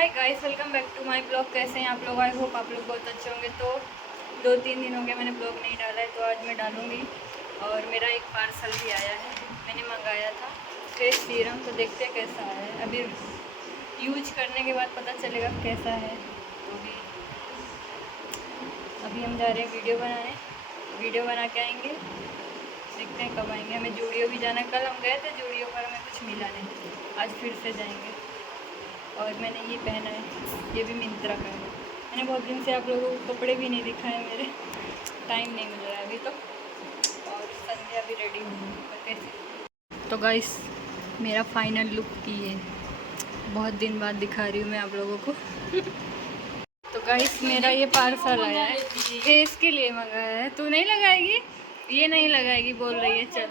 Hi guys, welcome back to my blog. कैसे हैं आप लोग? आई होप आप लोग बहुत अच्छे होंगे। तो 2-3 दिन हो गए मैंने ब्लॉग नहीं डाला है, तो आज मैं डालूँगी। और मेरा एक पार्सल भी आया है, मैंने मंगाया था फेस सीरम। तो देखते हैं कैसा आया है। अभी यूज करने के बाद पता चलेगा कैसा है। तो अभी हम जा रहे हैं वीडियो बना के आएँगे। देखते हैं कब आएंगे। हमें जूडियो भी जाना है। कल हम गए थे जूडियो पर, हमें कुछ मिला नहीं। आज फिर से जाएंगे। और मैंने ये पहना है, ये भी मिंत्रा का है। मैंने बहुत दिन से आप लोगों को कपड़े भी नहीं दिखाए, मेरे टाइम नहीं मिल रहा है अभी तो। और संध्या भी रेडी हुई है कैसे। तो गाइस, मेरा फाइनल लुक ये बहुत दिन बाद दिखा रही हूँ मैं आप लोगों को। तो गाइस, मेरा ये पार्सल आया है, फेस के लिए मंगाया है। तू नहीं लगाएगी? ये नहीं लगाएगी बोल रही है। चल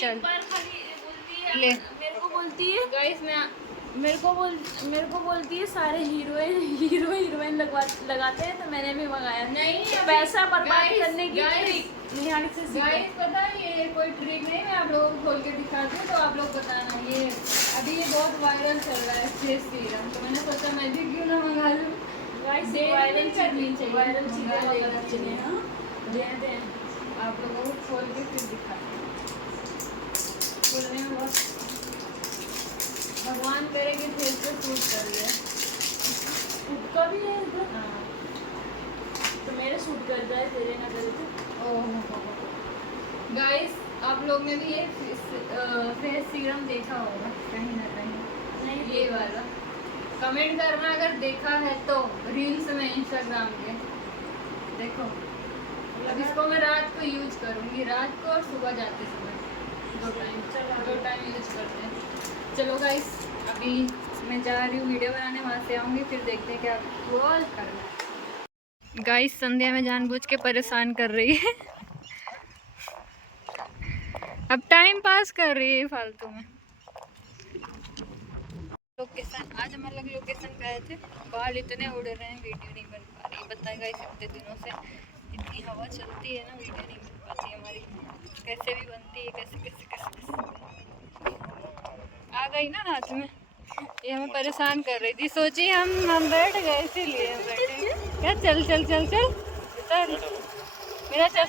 चल ले। मेरे को बोलती है गाइस, मेरे को बोलती है सारे हीरोइन लगाते हैं, तो मैंने भी मंगाया। नहीं, पैसा बर्बाद करने की निहाली से गाइस, पता है ये कोई ट्रिक नहीं, मैं आप लोगों को खोल के दिखाती हूँ तो आप लोग बताना। ये अभी ये बहुत वायरल चल रहा है फेस सीरम, तो मैंने सोचा मैं भी क्यों ना मंगा लूँ। गाइस, वायरल चीजें देते हैं आप लोगों को खोल के फिर दिखाते हैं। खोलने में बहुत भगवान करे कि फेस पे सूट कर ले। उसका भी है हाँ, तो मेरे सूट करता है, तेरे ना करे तो। ओह गाइस, आप लोग ने भी ये फेस सीरम देखा होगा कहीं ना कहीं। नहीं, ये वाला कमेंट करना अगर देखा है तो, रील्स में, इंस्टाग्राम पे। देखो, अब इसको मैं रात को यूज करूँगी, रात को और सुबह जाते समय दो टाइम यूज करते हैं। चलो गाइस, अभी मैं जा रही हूँ वीडियो बनाने, वहाँ से आऊँगी फिर देखते हैं क्या कॉल करना है। गाइस, संध्या में जानबूझ के परेशान कर रही है। अब टाइम पास कर रही है फालतू में। लोकेशन, आज हम अलग लोकेशन पे आए थे। बाल इतने उड़ रहे हैं, वीडियो नहीं बन पा रही। बताए गाइस, इतने दिनों से इतनी हवा चलती है ना, वीडियो नहीं बन पाती हमारी। कैसे भी बनती है, कैसे कैसे कैसे कैसे आ गई ना हाथ में। ये हमें परेशान कर रही थी, सोची हम बैठ गए, इसीलिए हम बैठे। क्या चल चल चल चल चल, मेरा चल।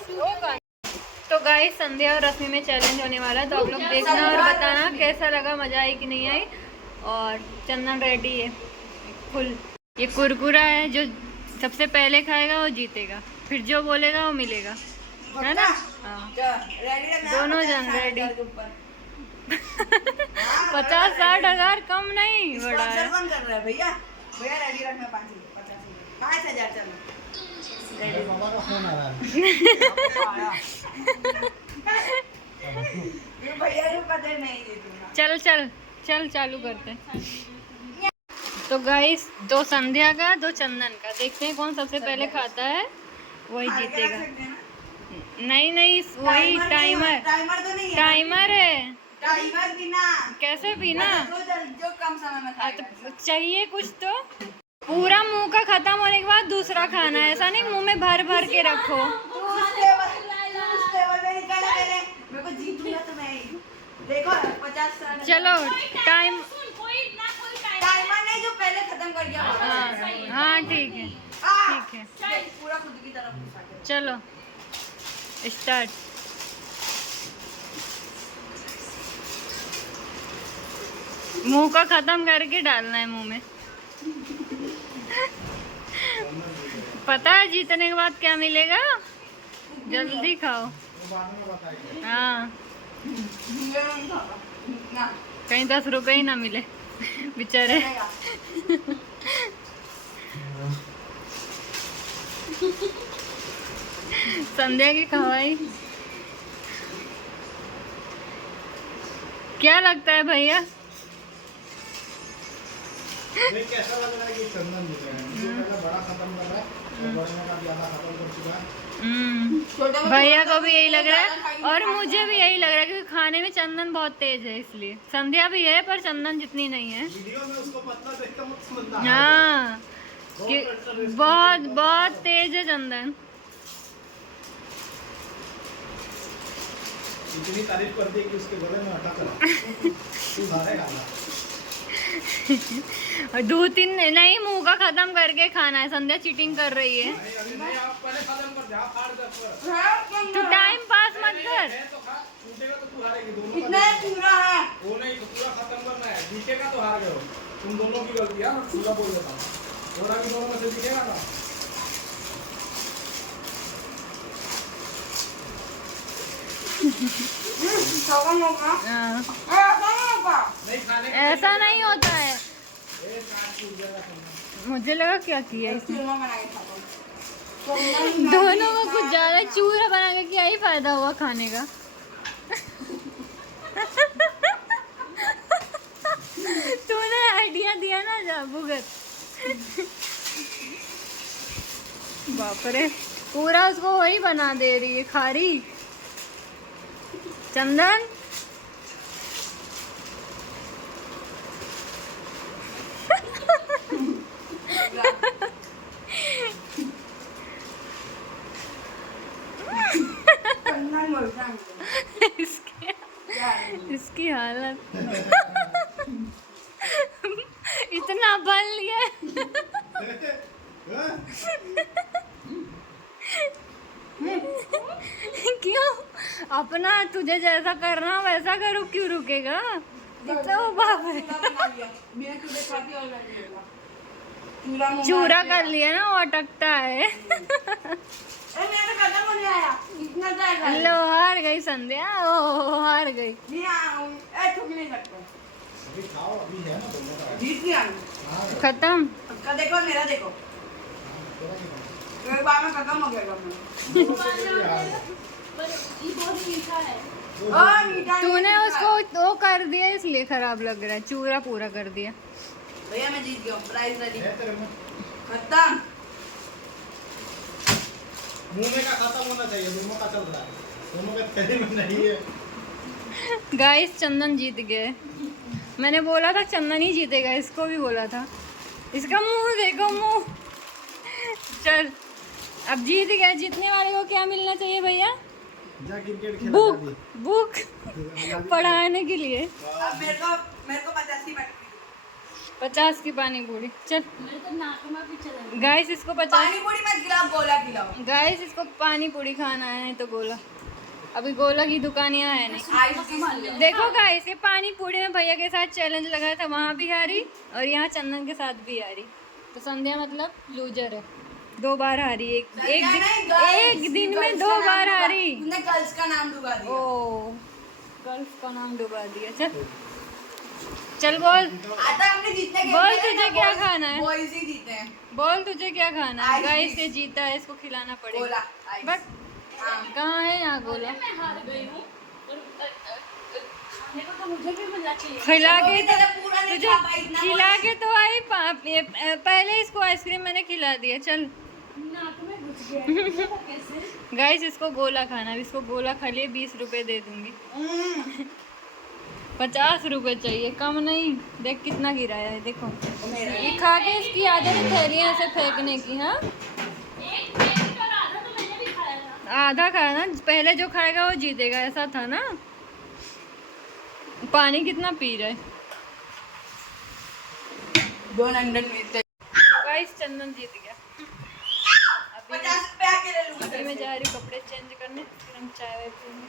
तो गाइस, संध्या और रश्मि में चैलेंज होने वाला है, तो आप लोग देखना और बताना कैसा लगा, मजा आई कि नहीं आई। और चंदन रेडी है फुल। ये कुरकुरा है, जो सबसे पहले खाएगा वो जीतेगा, फिर जो बोलेगा वो मिलेगा, है ना? हाँ, दोनों जन रेडी। 50-60 हज़ार कम नहीं बड़ा है। भैया भैया रेडी रखना 50,000 चलो। भैया को पता नहीं देना। चल चल चल, चालू करते हैं। तो गाइस, 2 संध्या का 2 चंदन का, देखते हैं कौन सबसे पहले खाता है वही जीतेगा। नहीं नहीं, वही टाइमर तो नहीं है। टाइमर है। टाइमर बिना कैसे पीना? जो कम समय में खाएगा। तो चाहिए कुछ तो। पूरा मुंह का खत्म होने के बाद दूसरा खाना है, ऐसा नहीं मुंह में भर भर के रखो। मेरे को जीतूंगा तो मैं ही। देखो 50 चलो टाइम। टाइमर नहीं, जो पहले खत्म कर गया। हाँ ठीक है, ठीक है। पूरा खुद की तरफ। चलो स्टार्ट। मुंह का खत्म करके डालना है मुंह में। पता है जीतने के बाद क्या मिलेगा? जल्दी खाओ। हाँ, कहीं 10 रुपए ही ना मिले बेचारे। संध्या की खवाई क्या लगता है भैया? कैसा लग रहा है कि चंदन जो है बड़ा खत्म कर रहा है, बड़े का ज्यादा खत्म कर चुका है। भैया को भी यही लग रहा है और मुझे भी यही लग रहा है, क्योंकि खाने में चंदन बहुत तेज है, इसलिए। संध्या भी है पर चंदन जितनी नहीं है। वीडियो में उसको पतला देख के मुझे समझता है। हाँ, बहुत बहुत तेज है चंदन। इतनी तारीफ कर दी कि उसके गले में अटक रहा। तू सारे खाना। और 2-3 नहीं, मुंह का खत्म करके खाना है। संध्या चीटिंग कर रही है। नहीं अभी नहीं, आप पहले खत्म कर जा, फाड़ दे पर। तू टाइम पास मत कर। है तो खा, टूटेगा तो तू हारेगी दोनों का। कितना चूरा है? वो नहीं तो पूरा खत्म करना है, दिखेगा तो हार गए हो। तुम दोनों की गलती है, मैं पूरा बोल देता हूँ। थोड़ा भी दोनों में से दिखेगा ना। खत्म होगा। हाँ, खत्म होगा। नहीं खाने का ऐसा नहीं होता है। ए, काट टूट जाएगा तुम। मुझे लगा क्या किया इसने। चूरमा बना के खाता हूँ। दोनों को कुछ ज्यादा चूरा बना के क्या ही फायदा हुआ खाने का। तूने आइडिया दिया ना, जा भुगत। बाप रे, पूरा उसको वही बना दे रही है, खारी। चंदन चंदन बोलता है मुझे। इसकी क्या है? इसकी हालत इतना बन लिया है। क्यों? अपना तुझे जैसा करना वैसा करो, क्यों रुकेगा? इतना वो बाप रे, चूरा बना लिया। बिना चूरे खाती और लगेगा। चूरा मुंह चूरा में कर लिया ना, वो अटकता है। ए, मेरा तो खत्म होने आया। इतना जाएगा। लो, हार गई संध्या, ओ हार गई। नहीं आऊँ। ए, ठुक नहीं सकते। अभी खाओ, अभी है ना दोनों का। जीत गया मैं। हाँ, खत्म। उसका देखो, मेरा देखो। थोड़ा ही खाओ। एक बार में खत्म हो गया मैं। पर ये बहुत मीठा है। ओ, मीठा तूने नहीं उसको वो कर दिया, इसलिए खराब लग रहा है। चूरा पूरा कर दिया। भैया मैं जीत गया हूँ। Prize ready. है तेरे में। खत्म। मुंह में का खत्म होना चाहिए, दोनों का चल रहा है। दोनों के तेरे में नहीं है। गाइस, चंदन जीत गए। मैंने बोला था चंदन ही जीतेगा, इसको भी बोला था। इसका मुंह देखो, मुंह। चल, अब जीत गया। जीतने वाले को क्या मिलना चाहिए भैया? जा क्रिकेट खेला बुक। जा दी। बुक पढ़ाने के लिए। अब मेरे को 85 मिनट 50 की पानी पूरी। चल मेरे तो नाक में भी चला गया। गाइस, इसको 50। पानी पूरी मत खिलाओ, गोला खिलाओ। गाइस, इसको पानी पूरी खाना है, नहीं तो गोला। अभी गोला की दुकान यहाँ है नहीं। आइस देखो गाइस, ये पानी पूरी में भैया के साथ चैलेंज लगाया था, वहाँ भी हारी और यहाँ चंदन के साथ भी हारी। तो संध्या मतलब लूजर है। 2 बार हारी। एक दिन में 2 बार हारी। तूने गर्ल्स का नाम डुबा दिया। ओ, गर्ल्स का नाम डुबा दिया। चल चल बोल, आता हमने जीतने के बोल तुझे क्या खाना है? बॉयज ही जीते हैं। बोल तुझे क्या खाना है? Ice guys, dish. ये जीता है, इसको खिलाना गोला पड़ेगा। आइस। बट कहाँ है यहाँ गोला? मैं हार गई हूँ। और खाने को तो मुझे भी मिलना चाहिए। खिला के तो तेरा पूरा नहीं तुझे खा पाई, इतना खिला के तो आई। पहले इसको आइसक्रीम मैंने खिला दिया। चल नाक में घुस गया। ये तो कैसे? गाइस, इसको गोला खाना है। इसको गोला खा लिए 20 रुपए दे दूंगी। 50 रुपए चाहिए, कम नहीं। देख कितना गिराया है, देखो। ये खा के इसकी आदत है थैलियाँ ऐसे फेंकने की। हाँ, एक पैकेट और आधा तो मैंने भी खाया था। आधा खाया ना, पहले जो खाएगा वो जीतेगा, ऐसा था ना। पानी कितना पी रहा है? 200 मिलते। गाइस, चंदन जीत गया। 50 रुपया के ले लूंगा। अभी मैं जा रही हूँ कपड़े चेंज करने, फिर हम चाय वाय पीएंगे।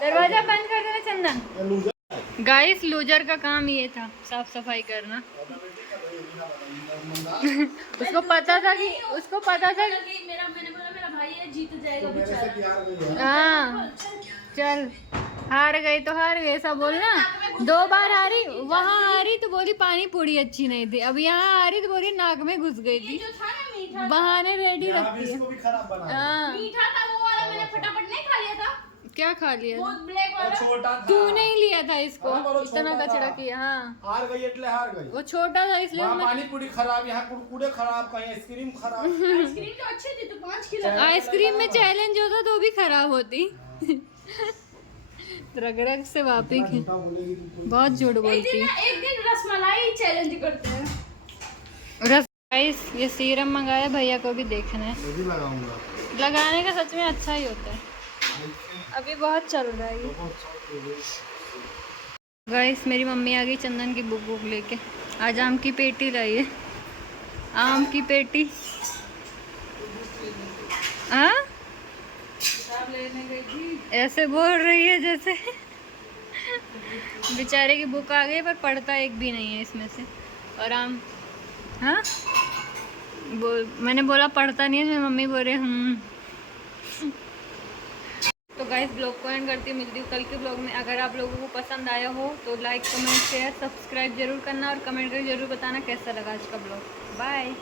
दरवाजा बंद कर देना चंदन। लूजर। गाइस, लूजर का काम ये था, साफ सफाई करना। उसको पता था कि मैंने बोला मेरा भाई है, जीत जाएगा मेरे से बेचारा। प्यार नहीं है। हाँ, चल हार गई तो हार गई, ऐसा बोलना। 2 बार हारी, वहाँ हारी तो बोली पानी पूरी अच्छी नहीं थी। अब यहाँ हारी तो बोली नाक में घुस गई थी। जो था ना मीठा, बहाने रेडी यहाँ भी रखती है। इसको भी खराब बना दिया। हाँ, मीठा था वो वाला, मैंने फटाफट नहीं खा लिया था। क्या खा लिया? वो ब्लैक और वाला। छोटा था। तूने ही लिया था इसको, हाँ, बोलो इतना छोटा कचरा था। किया। हाँ, हार गई એટલે हार गई। वो छोटा था इसलिए वहाँ मैं- पानी पूरी खराब, यहाँ कुरकुरे खराब, कहीं आइसक्रीम खराब। आइसक्रीम तो अच्छी थी, तो 5 खिला। आइसक्रीम में चैलेंज होता तो भी खराब होती। रग रग से वापी की झूठा बोलेगी तू कोई। बहुत झूठ बोलती है। एक दिन रसमलाई चैलेंज करते हैं। गाइस, ये सीरम मंगाया, भैया को भी देखना है। मैं भी लगाऊंगा। लगाने का सच में अच्छा ही होता है। अभी बहुत चल रहा है ये। तो बहुत शौक हो गया। गाइस मेरी मम्मी आ गई चंदन की बुक बुक लेके। आज आम की पेटी लाई है, आम की पेटी। हाँ किताब लेने गई थी। ऐसे बोल रही है जैसे बेचारे की बुक आ गई पर पढ़ता एक भी नहीं है इसमें से। और आम, हाँ मैंने बोला पढ़ता नहीं है, मेरी मम्मी बोल रहे तो गाइस ब्लॉग को एंड करती हूँ, मिलती हूँ कल के ब्लॉग में। अगर आप लोगों को पसंद आया हो तो लाइक कमेंट शेयर सब्सक्राइब जरूर करना और कमेंट करके जरूर बताना कैसा लगा आज का ब्लॉग। बाय।